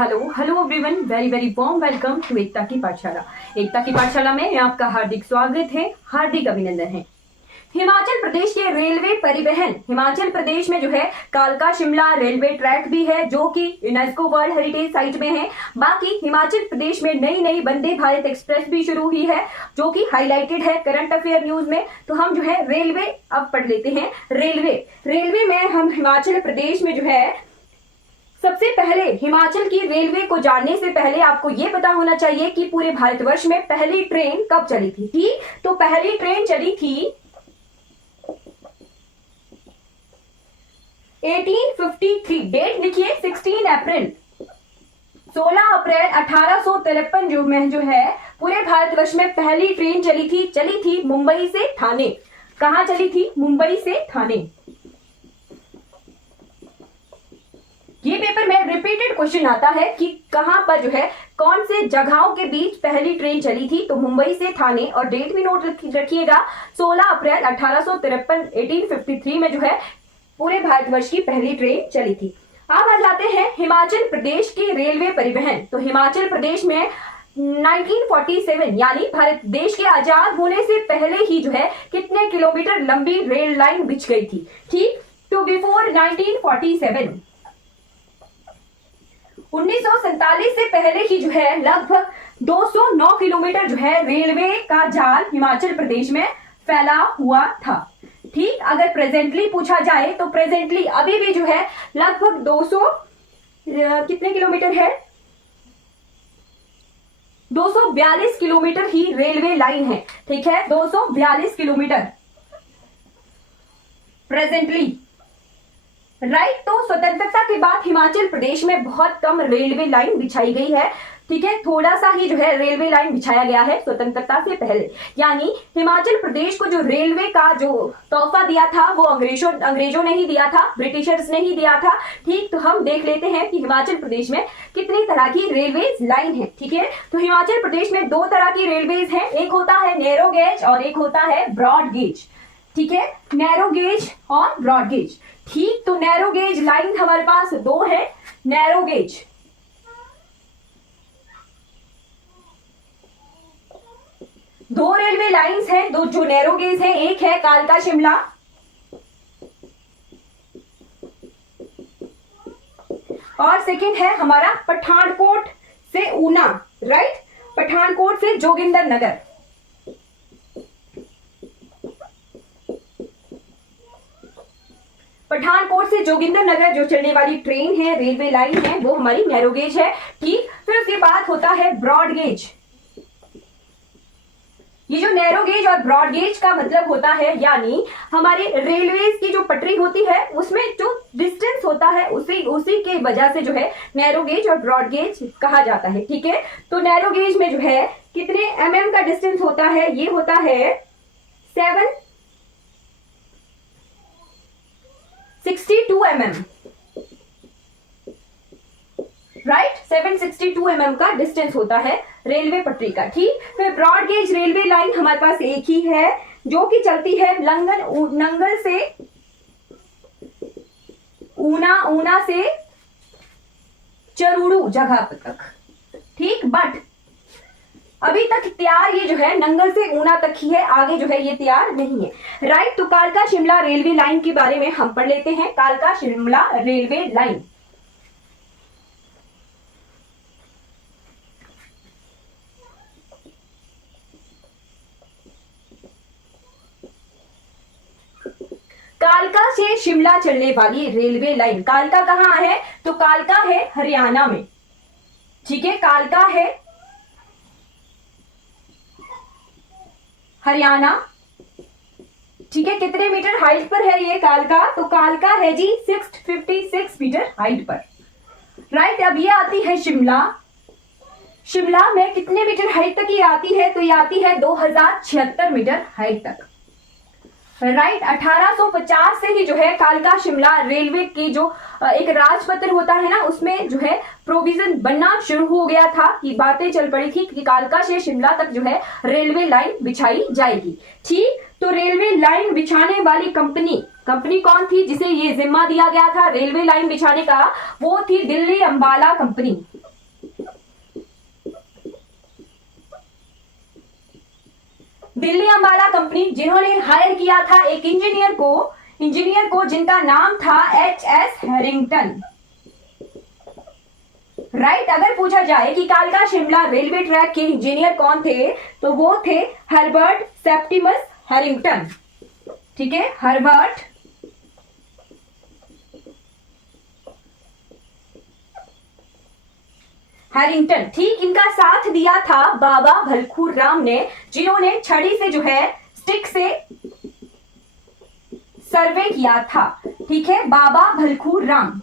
Hello hello everyone, very very warm welcome to Ekta की पाठशाला। एकता की पाठशाला में आपका हार्दिक स्वागत है, हार्दिक अभिनंदन है। हिमाचल प्रदेश के रेलवे परिवहन, हिमाचल प्रदेश में जो है कालका शिमला रेलवे ट्रैक भी है जो कि यूनेस्को वर्ल्ड हेरिटेज साइट में है। बाकी हिमाचल प्रदेश में नई नई वंदे भारत एक्सप्रेस भी शुरू हुई है जो कि हाईलाइटेड है करंट अफेयर न्यूज में। तो हम जो है रेलवे अब पढ़ लेते हैं। रेलवे में हम हिमाचल प्रदेश में जो है सबसे पहले हिमाचल की रेलवे को जानने से पहले आपको ये पता होना चाहिए कि पूरे भारतवर्ष में पहली ट्रेन कब चली थी। ठीक, तो पहली ट्रेन चली थी 1853। डेट लिखिए 16 अप्रैल 1853 जो है पूरे भारतवर्ष में पहली ट्रेन चली थी मुंबई से थाने। कहां चली थी? मुंबई से थाने। ये पेपर में रिपीटेड क्वेश्चन आता है कि कहां पर जो है कौन से जगहों के बीच पहली ट्रेन चली थी। तो मुंबई से थाने, और डेट भी नोट रखिएगा 16 अप्रैल 1853 में जो है पूरे भारतवर्ष की पहली ट्रेन चली थी। अब आ जाते हैं हिमाचल प्रदेश के रेलवे परिवहन। तो हिमाचल प्रदेश में 1947 यानी भारत देश के आजाद होने से पहले ही जो है कितने किलोमीटर लंबी रेल लाइन बिछ गई थी। ठीक, तो बिफोर 1947 1947 से पहले ही जो है लगभग 209 किलोमीटर जो है रेलवे का जाल हिमाचल प्रदेश में फैला हुआ था। ठीक, अगर प्रेजेंटली पूछा जाए तो प्रेजेंटली अभी भी जो है लगभग 200 कितने किलोमीटर है, 242 किलोमीटर ही रेलवे लाइन है। ठीक है, 242 किलोमीटर प्रेजेंटली। राइट, तो स्वतंत्रता के बाद हिमाचल प्रदेश में बहुत कम रेलवे लाइन बिछाई गई है। ठीक है, थोड़ा सा ही जो है रेलवे लाइन बिछाया गया है स्वतंत्रता से पहले। यानी हिमाचल प्रदेश को जो रेलवे का जो तोहफा दिया था वो अंग्रेजों ने ही दिया था, ब्रिटिशर्स ने ही दिया था। ठीक, तो हम देख लेते हैं कि हिमाचल प्रदेश में कितनी तरह की रेलवे लाइन है। ठीक है, तो हिमाचल प्रदेश में दो तरह की रेलवेज है, एक होता है नैरो गेज और एक होता है ब्रॉड गेज। ठीक है, नैरो गेज और ब्रॉड गेज। ठीक, तो नैरो गेज लाइन हमारे पास दो है। नैरो गेज दो रेलवे लाइंस हैं, दो जो नैरो गेज है, एक है कालका शिमला और सेकंड है हमारा पठानकोट से ऊना। राइट, पठानकोट से जोगिंदरनगर। पठानकोट से जोगिंदरनगर जो चलने वाली ट्रेन है, रेलवे लाइन है, वो हमारी नैरो गेज है। ठीक, फिर उसके बाद होता है ब्रॉड गेज। ये जो नैरो गेज और ब्रॉड गेज का मतलब होता है यानी हमारे रेलवे की जो पटरी होती है उसमें जो डिस्टेंस होता है उसी के वजह से जो है नैरो गेज और ब्रॉड गेज कहा जाता है। ठीक है, तो नैरो गेज में जो है कितने mm का डिस्टेंस होता है? ये होता है 762 mm। राइट, 762 mm का डिस्टेंस होता है रेलवे पटरी का। ठीक, फिर ब्रॉड गेज रेलवे लाइन हमारे पास एक ही है जो कि चलती है नंगल से ऊना से चरूड़ू जगह तक। ठीक, बट अभी तक तैयार ये जो है नंगल से ऊना तक ही है, आगे जो है ये तैयार नहीं है। राइट, तो कालका शिमला रेलवे लाइन के बारे में हम पढ़ लेते हैं। कालका शिमला रेलवे लाइन कालका से शिमला चलने वाली रेलवे लाइन। कालका कहां है? तो कालका है हरियाणा में। ठीक है, कालका है हरियाणा। ठीक है, कितने मीटर हाइट पर है ये कालका? तो कालका है जी 656 मीटर हाइट पर। राइट, अब ये आती है शिमला। शिमला में कितने मीटर हाइट तक ये आती है? तो ये आती है 2076 मीटर हाइट तक। राइट, 1850 से ही जो है कालका शिमला रेलवे की जो एक राजपत्र होता है ना, उसमें जो है प्रोविजन बनना शुरू हो गया था कि बातें चल पड़ी थी कि कालका से शिमला तक जो है रेलवे लाइन बिछाई जाएगी। ठीक, तो रेलवे लाइन बिछाने वाली कंपनी कौन थी जिसे ये जिम्मा दिया गया था रेलवे लाइन बिछाने का? वो थी दिल्ली अंबाला कंपनी। दिल्ली अंबाला कंपनी, जिन्होंने हायर किया था एक इंजीनियर को जिनका नाम था एच.एस. हैरिंगटन। राइट अगर पूछा जाए कि कालका शिमला रेलवे ट्रैक के इंजीनियर कौन थे, तो वो थे हर्बर्ट सेप्टिमस हैरिंगटन। ठीक है, हर्बर्ट हैरिंगटन। ठीक, इनका साथ दिया था बाबा भलखूर राम ने, जिन्होंने छड़ी से जो है स्टिक से सर्वे किया था। ठीक है, बाबा भलखूर राम,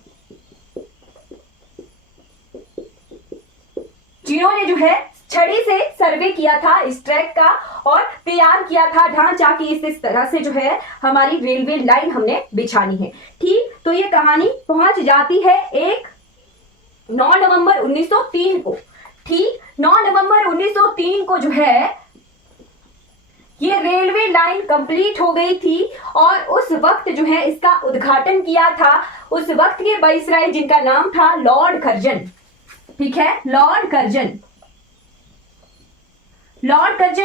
जिन्होंने जो है छड़ी से सर्वे किया था इस ट्रैक का और तैयार किया था ढांचा कि इस तरह से जो है हमारी रेलवे लाइन हमने बिछानी है। ठीक, तो ये कहानी पहुंच जाती है 9 नवंबर 1903 को। ठीक, 9 नवंबर 1903 को जो है ये रेलवे लाइन कंप्लीट हो गई थी और उस वक्त जो है इसका उद्घाटन किया था उस वक्त के वाइसराय, जिनका नाम था लॉर्ड कर्जन। ठीक है, लॉर्ड कर्जन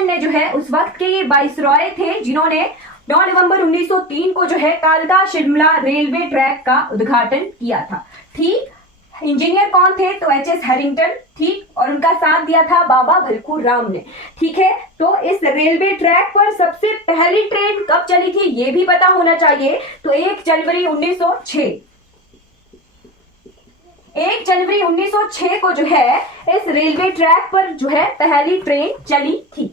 ने जो है उस वक्त के ये वाइसरॉय थे, जिन्होंने 9 नवंबर 1903 को जो है कालका शिमला रेलवे ट्रैक का उद्घाटन किया था। ठीक, इंजीनियर कौन थे, तो एच.एस. हैरिंगटन। ठीक, और उनका साथ दिया था बाबा भलखूर राम ने। ठीक है, तो इस रेलवे ट्रैक पर सबसे पहली ट्रेन कब चली थी ये भी पता होना चाहिए, तो 1 जनवरी 1906। 1 जनवरी 1906 को जो है इस रेलवे ट्रैक पर जो है पहली ट्रेन चली थी।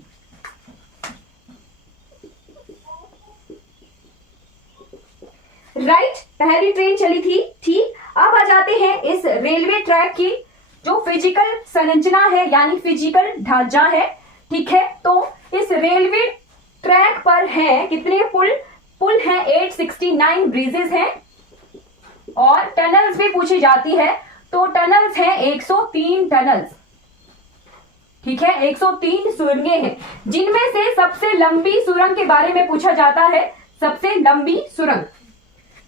राइट, पहली ट्रेन चली थी। ठीक, अब आ जाते हैं इस रेलवे ट्रैक की जो फिजिकल संरचना है, यानी फिजिकल ढांचा है। ठीक है, तो इस रेलवे ट्रैक पर है कितने पुल हैं, 869 ब्रिजेस हैं और टनल्स भी पूछी जाती है, तो टनल्स हैं 103 टनल्स। ठीक है, 103 सुरंगें हैं, जिनमें से सबसे लंबी सुरंग के बारे में पूछा जाता है, सबसे लंबी सुरंग।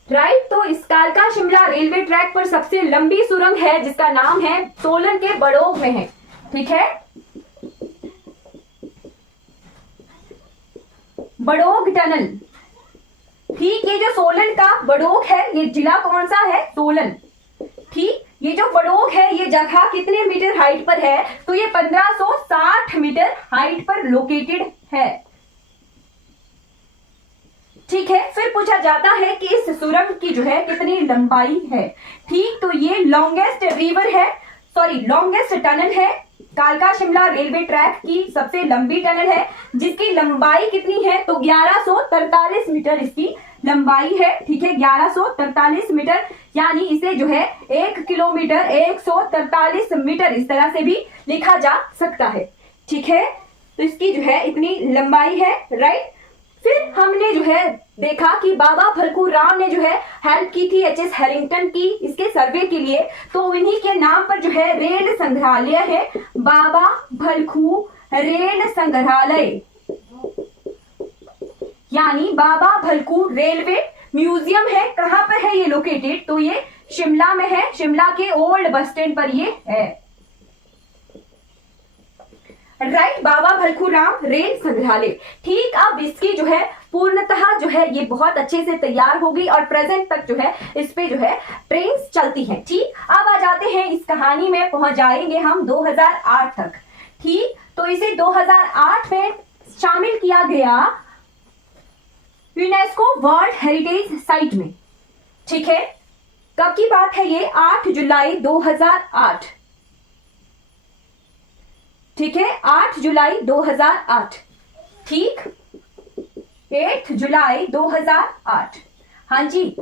राइट, तो इस कालका शिमला रेलवे ट्रैक पर सबसे लंबी सुरंग है जिसका नाम है सोलन के बड़ोग में है। ठीक है, बड़ोग टनल। ठीक, ये जो सोलन का बड़ोग है, ये जिला कौन सा है, सोलन। ठीक, ये जो बड़ोग है ये जगह कितने मीटर हाइट पर है, तो ये 1560 मीटर हाइट पर लोकेटेड है। ठीक है, फिर पूछा जाता है कि इस सुरंग की जो है कितनी लंबाई है। ठीक, तो ये लॉन्गेस्ट टनल है, कालका शिमला रेलवे ट्रैक की सबसे लंबी टनल है, जिसकी लंबाई कितनी है, तो 1143 मीटर इसकी लंबाई है। ठीक है, 1143 मीटर, यानी इसे जो है 1 किलोमीटर 143 मीटर इस तरह से भी लिखा जा सकता है। ठीक है, तो इसकी जो है इतनी लंबाई है। राइट, फिर हमने जो है देखा कि बाबा भलखूर राम ने जो है हेल्प की थी एच.एस. हैरिंगटन की इसके सर्वे के लिए, तो इन्हीं के नाम पर जो है रेल संग्रहालय है, बाबा भलखूर रेल संग्रहालय, यानी बाबा भलखूर रेलवे म्यूजियम है। कहां पर है ये लोकेटेड, तो ये शिमला में है, शिमला के ओल्ड बस स्टैंड पर ये है। राइट, बाबा भलखूर राम रेल संग्रहालय। ठीक, अब इसकी जो है पूर्णतः जो है ये बहुत अच्छे से तैयार होगी और प्रेजेंट तक जो है इस पे जो है ट्रेन चलती हैं। ठीक, अब आ जाते हैं इस कहानी में पहुंच जाएंगे हम 2008 तक। ठीक, तो इसे 2008 में शामिल किया गया यूनेस्को वर्ल्ड हेरिटेज साइट में। ठीक है, कब की बात है ये, 8 जुलाई 2008। ठीक है, 8 जुलाई 2008। ठीक, 8 जुलाई 2008। हाँ जी,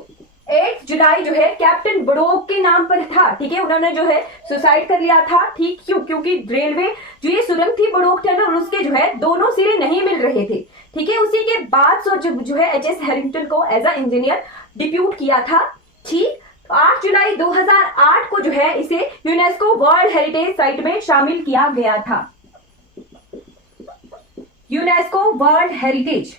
8 जुलाई जो है कैप्टन बड़ोग के नाम पर था। ठीक है, उन्होंने जो है सुसाइड कर लिया था। ठीक, क्योंकि रेलवे जो ये सुरंग थी बड़ोग टनल, उसके जो है दोनों सिरे नहीं मिल रहे थे। ठीक है, उसी के बाद जो है एच.एस. हैरिंगटन को एज अ इंजीनियर डिप्यूट किया था। ठीक, 8 जुलाई 2008 को जो है इसे यूनेस्को वर्ल्ड हेरिटेज साइट में शामिल किया गया था। UNESCO world heritage.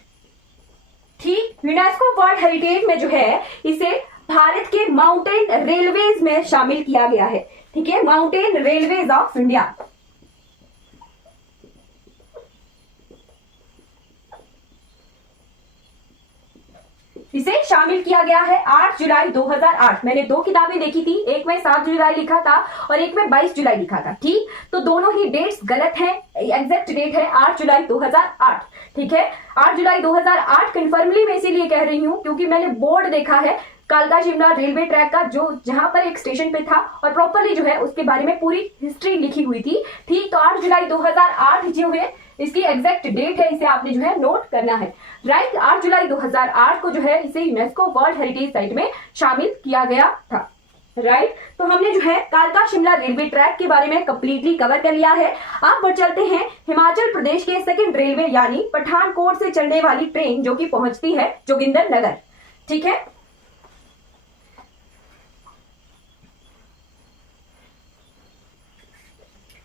ठीक, यूनेस्को वर्ल्ड हेरिटेज में जो है इसे भारत के माउंटेन रेलवेज में शामिल किया गया है। ठीक है, माउंटेन रेलवेज ऑफ इंडिया। इसे शामिल किया गया है 8 जुलाई 2008। मैंने दो किताबें देखी थी, एक में 7 जुलाई लिखा था और एक में 22 जुलाई लिखा था। ठीक, तो दोनों ही डेट्स गलत हैं। एग्जैक्ट डेट है 8 जुलाई 2008। ठीक है, 8 जुलाई 2008 कन्फर्मली मैं इसीलिए कह रही हूं क्योंकि मैंने बोर्ड देखा है कालका शिमला रेलवे ट्रैक का, जो जहां पर एक स्टेशन पे था और प्रॉपरली जो है उसके बारे में पूरी हिस्ट्री लिखी हुई थी। ठीक, तो 8 जुलाई 2008 जो है इसकी एग्जैक्ट डेट है, इसे आपने जो है नोट करना है। राइट, 8 जुलाई 2008 को जो है इसे यूनेस्को वर्ल्ड हेरिटेज साइट में शामिल किया गया था। राइट, तो हमने जो है कालका शिमला रेलवे ट्रैक के बारे में कंप्लीटली कवर कर लिया है। आप बढ़ चलते हैं हिमाचल प्रदेश के सेकंड रेलवे यानी पठानकोट से चलने वाली ट्रेन जो कि पहुंचती है जोगिंदरनगर। ठीक है,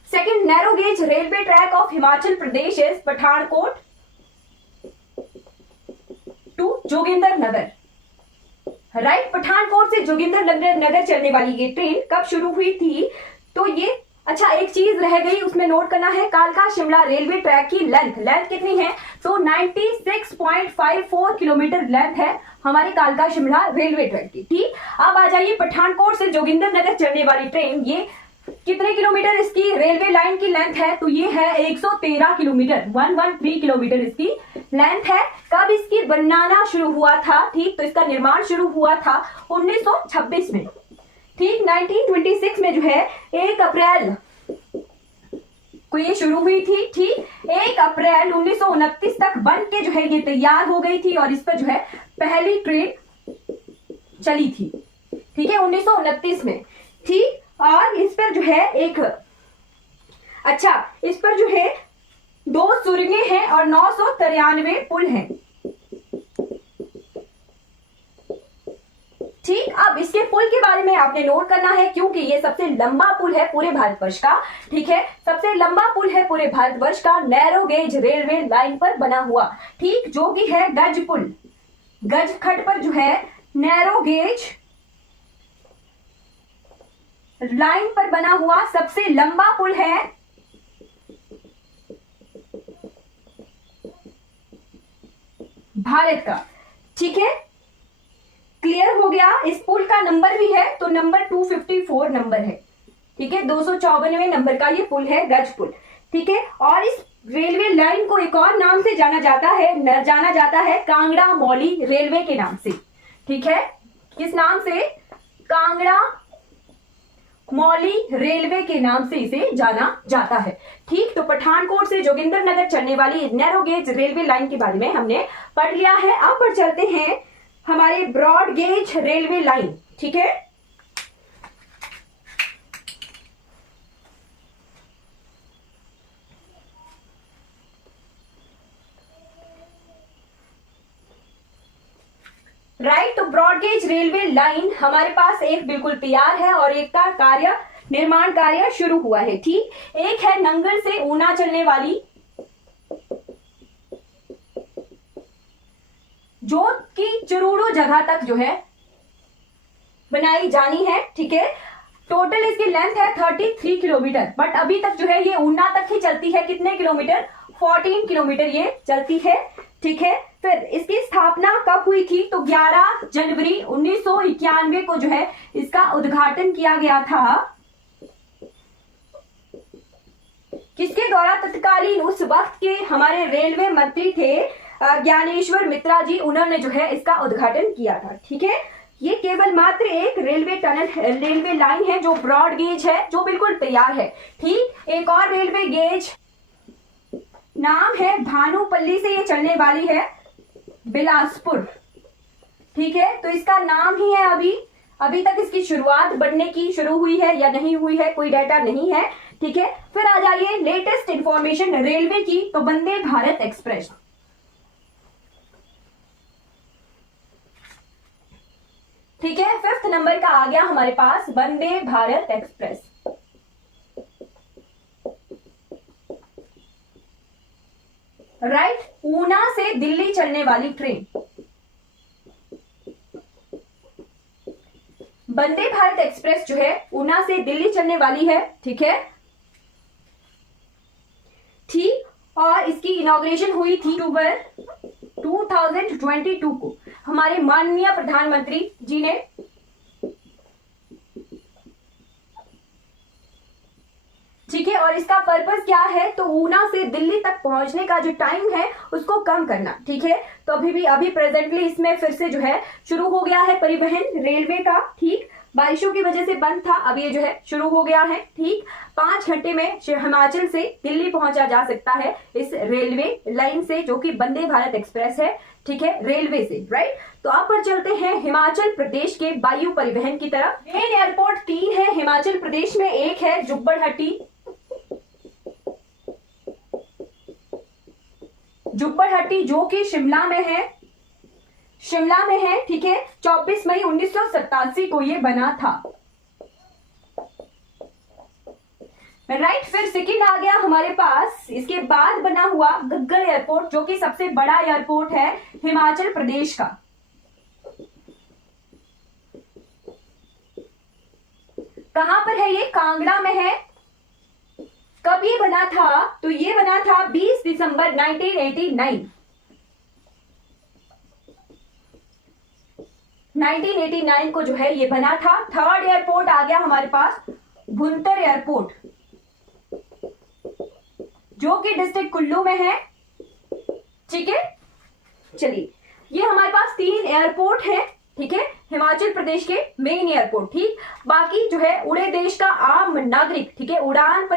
second narrow gauge railway track of Himachal Pradesh is Pathankot to Jogindernagar. Right, Pathankot से जोगिंदरनगर चलने वाली ये ट्रेन कब शुरू हुई थी? तो ये अच्छा एक चीज रह गई उसमें नोट करना है, कालका शिमला रेलवे ट्रैक की लेंथ कितनी है? तो 96.54 किलोमीटर लेंथ है हमारे कालका शिमला रेलवे ट्रैक की। ठीक, अब आ जाइए पठानकोट से जोगिंदरनगर चलने वाली ट्रेन, ये कितने किलोमीटर इसकी रेलवे लाइन की लेंथ है? तो ये है 113 किलोमीटर, 113 किलोमीटर इसकी लेंथ है। कब इसकी बनाना शुरू हुआ था? ठीक, तो इसका निर्माण शुरू हुआ था 1926 में। ठीक, 1926 में जो है 1 अप्रैल को ये शुरू हुई थी। ठीक, 1 अप्रैल 1929 तक बन के जो है ये तैयार हो गई थी और इस पर जो है पहली ट्रेन चली थी। ठीक है, 1929 में। ठीक, और इस पर जो है इस पर जो है 2 सुरंगें हैं और 993 पुल हैं। ठीक, अब इसके पुल के बारे में आपने नोट करना है क्योंकि ये सबसे लंबा पुल है पूरे भारतवर्ष का। ठीक है, सबसे लंबा पुल है पूरे भारतवर्ष का, नैरो गेज रेलवे लाइन पर बना हुआ। ठीक, जो कि है गज पुल, गज खट पर जो है नैरो गेज लाइन पर बना हुआ सबसे लंबा पुल है भारत का। ठीक है, क्लियर हो गया। इस पुल का नंबर भी है तो नंबर 254 नंबर है। ठीक है, 254वें नंबर का ये पुल है, गज पुल। ठीक है, और इस रेलवे लाइन को एक और नाम से जाना जाता है कांगड़ा मौली रेलवे के नाम से। ठीक है, किस नाम से? कांगड़ा मौली रेलवे के नाम से इसे जाना जाता है। ठीक, तो पठानकोट से जोगिंदरनगर चलने वाली नैरो गेज रेलवे लाइन के बारे में हमने पढ़ लिया है। अब पर चलते हैं हमारे ब्रॉड गेज रेलवे लाइन। ठीक है, राइट, तो ब्रॉडगेज रेलवे लाइन हमारे पास एक बिल्कुल तैयार है और एक का निर्माण कार्य शुरू हुआ है। ठीक, एक है नंगल से ऊना चलने वाली, जो कि चरूड़ो जगह तक जो है बनाई जानी है। ठीक है, टोटल इसकी लेंथ है 33 किलोमीटर, बट अभी तक जो है ये ऊना तक ही चलती है। कितने किलोमीटर? 14 किलोमीटर ये चलती है। ठीक है, फिर इसकी स्थापना कब हुई थी? तो 11 जनवरी 1991 को जो है इसका उद्घाटन किया गया था। किसके द्वारा? तत्कालीन उस वक्त के हमारे रेलवे मंत्री थे ज्ञानेश्वर मित्रा जी, उन्होंने जो है इसका उद्घाटन किया था। ठीक है, ये केवल मात्र एक रेलवे लाइन है जो ब्रॉड गेज है, जो बिल्कुल तैयार है। ठीक, एक और रेलवे गेज नाम है भानुपल्ली से ये चलने वाली है बिलासपुर। ठीक है, तो इसका नाम ही है अभी तक इसकी शुरुआत बनने की शुरू हुई है या नहीं हुई है, कोई डाटा नहीं है। ठीक है, फिर आ जाइए लेटेस्ट इंफॉर्मेशन रेलवे की, तो वंदे भारत एक्सप्रेस। ठीक है, 5th नंबर का आ गया हमारे पास वंदे भारत एक्सप्रेस। राइट, ऊना से दिल्ली चलने वाली ट्रेन वंदे भारत एक्सप्रेस जो है ऊना से दिल्ली चलने वाली है। ठीक है, ठीक, और इसकी इनॉग्रेशन हुई थी अक्टूबर 2022 को। हमारे माननीय प्रधानमंत्री जी ने ठीक है। और इसका पर्पस क्या है, तो ऊना से दिल्ली तक पहुंचने का जो टाइम है उसको कम करना, ठीक है। तो अभी प्रेजेंटली इसमें फिर से जो है शुरू हो गया है परिवहन रेलवे का, ठीक। बारिशों की वजह से बंद था, अब ये जो है शुरू हो गया है, ठीक। 5 घंटे में हिमाचल से दिल्ली पहुंचा जा सकता है इस रेलवे लाइन से, जो कि वंदे भारत एक्सप्रेस है, ठीक है, रेलवे से, राइट। तो आप पर चलते हैं हिमाचल प्रदेश के वायु परिवहन की तरफ। मेन एयरपोर्ट 3 है हिमाचल प्रदेश में, एक है जुब्बड़हट्टी, जो कि शिमला में है, ठीक है। 24 मई 1987 को ये बना था, राइट। फिर सेकंड आ गया हमारे पास, इसके बाद बना हुआ गग्गल एयरपोर्ट, जो कि सबसे बड़ा एयरपोर्ट है हिमाचल प्रदेश का। कहां पर है ये, कांगड़ा में है। कब ये बना था, तो ये बना था 20 दिसंबर 1989 को जो है ये बना था। थर्ड एयरपोर्ट आ गया हमारे पास भुंतर एयरपोर्ट, जो कि डिस्ट्रिक्ट कुल्लू में है, ठीक है। चलिए, ये हमारे पास 3 एयरपोर्ट है, ठीक है, हिमाचल प्रदेश के मेन एयरपोर्ट, ठीक। बाकी जो है उड़े देश का आम नागरिक, ठीक है, उड़ान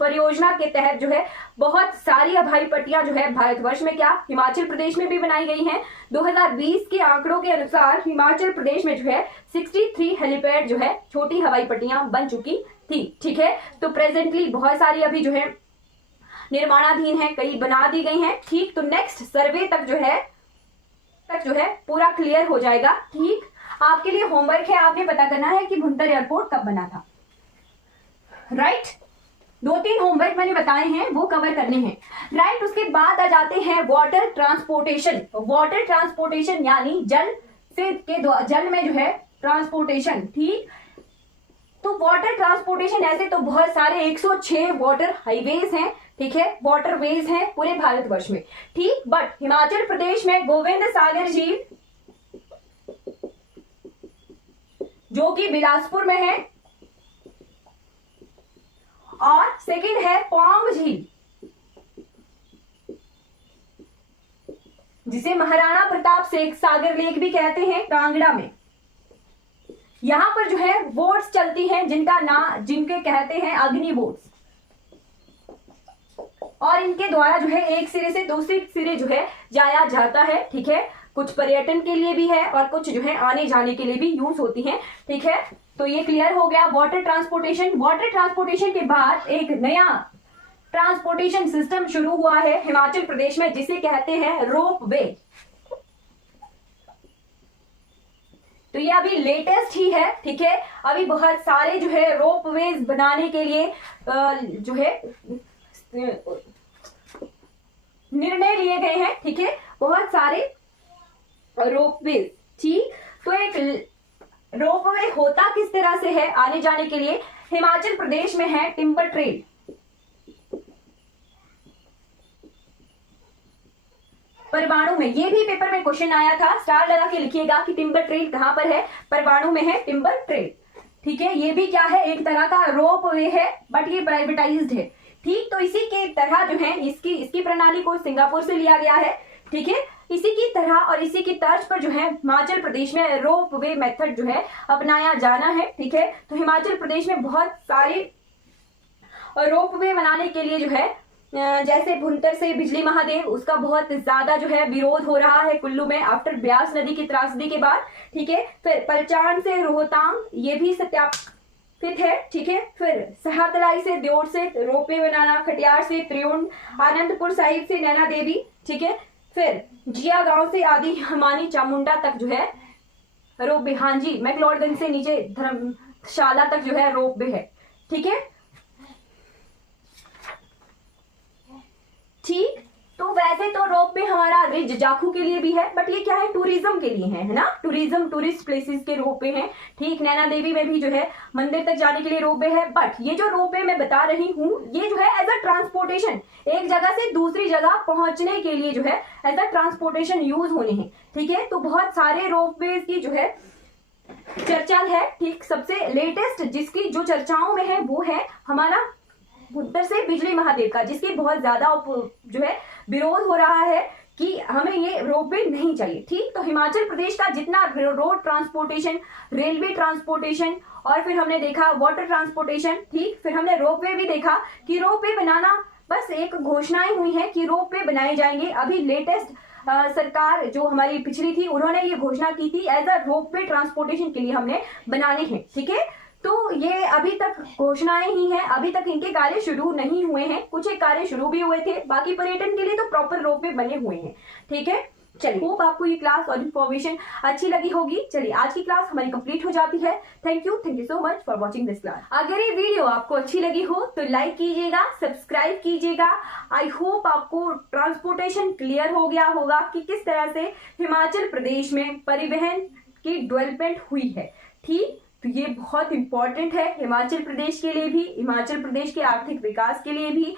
परियोजना के तहत जो है बहुत सारी हवाई पट्टियां जो है भारतवर्ष में, क्या हिमाचल प्रदेश में भी बनाई गई हैं। 2020 के आंकड़ों के अनुसार हिमाचल प्रदेश में जो है 63 हेलीपैड जो है छोटी हवाई पट्टियां बन चुकी थी, ठीक है। तो प्रेजेंटली बहुत सारी अभी जो है निर्माणाधीन है, कई बना दी गई हैं, ठीक। तो नेक्स्ट सर्वे तक जो है पूरा क्लियर हो जाएगा, ठीक। आपके लिए होमवर्क है, आपने पता करना है कि भुंतर एयरपोर्ट कब बना था, राइट। 2-3 होमवर्क मैंने बताए हैं, वो कवर करने हैं, राइट। उसके बाद आ जाते हैं वाटर ट्रांसपोर्टेशन यानी जल में जो है ट्रांसपोर्टेशन, ठीक। तो वाटर ट्रांसपोर्टेशन ऐसे तो बहुत सारे 106 वाटर हाईवेज हैं, ठीक है, वाटरवेज हैं पूरे भारतवर्ष में, ठीक। बट हिमाचल प्रदेश में गोविंद सागर झील, जो कि बिलासपुर में है, और सेकंड है पौंग झील, जिसे महाराणा प्रताप सागर लेक भी कहते हैं, कांगड़ा में। यहां पर जो है बोट्स चलती हैं जिनके कहते हैं अग्नि बोट्स, और इनके द्वारा जो है एक सिरे से दूसरे सिरे जो है जाया जाता है, ठीक है। कुछ पर्यटन के लिए भी है और कुछ जो है आने जाने के लिए भी यूज होती हैं, ठीक है। तो ये क्लियर हो गया वाटर ट्रांसपोर्टेशन के बाद एक नया ट्रांसपोर्टेशन सिस्टम शुरू हुआ है हिमाचल प्रदेश में, जिसे कहते हैं रोप वे। तो ये अभी लेटेस्ट ही है, ठीक है। अभी बहुत सारे जो है रोप वेज बनाने के लिए जो है निर्णय लिए गए हैं, ठीक है, बहुत सारे रोपवे, ठीक। तो एक रोपवे होता किस तरह से है आने जाने के लिए, हिमाचल प्रदेश में है टिम्बर ट्रेल, परवाणु में। ये भी पेपर में क्वेश्चन आया था, स्टार लगा के लिखिएगा कि टिम्बर ट्रेल कहां पर है, परवाणु में है टिम्बर ट्रेल, ठीक है। ये भी क्या है, एक तरह का रोपवे है, बट ये प्राइवेटाइज्ड है, ठीक। तो इसी के तरह जो है इसकी प्रणाली को सिंगापुर से लिया गया है, ठीक है। इसी की तरह और इसी की तर्ज पर जो है हिमाचल प्रदेश में रोप वे मेथड जो है अपनाया जाना है, ठीक है। तो हिमाचल प्रदेश में बहुत सारे रोप वे बनाने के लिए जो है जैसे भुंतर से बिजली महादेव, उसका बहुत ज्यादा जो है विरोध हो रहा है कुल्लू में आफ्टर ब्यास नदी की त्रासदी के बाद, ठीक है। फिर पलचान से रोहतांग, ये भी सत्यापित है, ठीक है। फिर सहातलाई से द्योर से रोपवे बनाना, खटियार से त्रियुण, आनंदपुर साहिब से नैना देवी, ठीक है। फिर जिया गांव से आदि हमानी चामुंडा तक जो है रोपवे, हाँ जी, मैक्लोडगंज से नीचे धर्मशाला तक जो है रोपवे है, ठीक है, ठीक। तो वैसे तो रोपवे हमारा रिज जाखू के लिए भी है, बट ये क्या है, टूरिज्म के लिए है ना, टूरिज्म टूरिस्ट प्लेसेस के रोपवे हैं। ठीक, नैना देवी में भी जो है मंदिर तक जाने के लिए रोपवे है, बट ये जो रोपवे मैं बता रही हूँ ये जो है एज अ ट्रांसपोर्टेशन, एक जगह से दूसरी जगह पहुंचने के लिए जो है एज अ ट्रांसपोर्टेशन यूज होने हैं। ठीक है, तो बहुत सारे रोपवे की जो है चर्चा है। ठीक, सबसे लेटेस्ट जिसकी जो चर्चाओं में है वो है हमारा उत्तर से बिजली महादेव का, जिसकी बहुत ज्यादा जो है विरोध हो रहा है कि हमें ये रोपवे नहीं चाहिए। ठीक, तो हिमाचल प्रदेश का जितना रोड ट्रांसपोर्टेशन, रेलवे ट्रांसपोर्टेशन और फिर हमने देखा वाटर ट्रांसपोर्टेशन, ठीक, फिर हमने रोपवे भी देखा कि रोपवे बनाना बस एक घोषणाएं हुई है कि रोपवे बनाए जाएंगे। अभी लेटेस्ट सरकार जो हमारी पिछली थी उन्होंने ये घोषणा की थी एज अ रोपवे ट्रांसपोर्टेशन के लिए हमने बनाने हैं। ठीक है, तो ये अभी तक घोषणाएं ही हैं, अभी तक इनके कार्य शुरू नहीं हुए हैं। कुछ एक कार्य शुरू भी हुए थे, बाकी पर्यटन के लिए तो प्रॉपर रोपवे बने हुए हैं। ठीक है, चलिए, होप आपको ये क्लास और इन्फॉर्मेशन अच्छी लगी होगी। चलिए, आज की क्लास हमारी कंप्लीट हो जाती है। Thank you so much for watching this class. अगर ये वीडियो आपको अच्छी लगी हो तो लाइक कीजिएगा, सब्सक्राइब कीजिएगा। आई होप आपको ट्रांसपोर्टेशन क्लियर हो गया होगा कि किस तरह से हिमाचल प्रदेश में परिवहन की डेवलपमेंट हुई है। ठीक, तो ये बहुत इंपॉर्टेंट है हिमाचल प्रदेश के लिए भी, हिमाचल प्रदेश के आर्थिक विकास के लिए भी।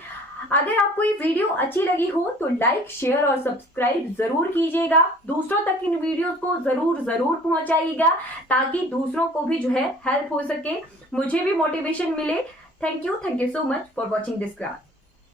अगर आपको ये वीडियो अच्छी लगी हो तो लाइक, शेयर और सब्सक्राइब जरूर कीजिएगा। दूसरों तक इन वीडियोस को जरूर पहुंचाइएगा ताकि दूसरों को भी जो है हेल्प हो सके, मुझे भी मोटिवेशन मिले। Thank you so much for watching this class.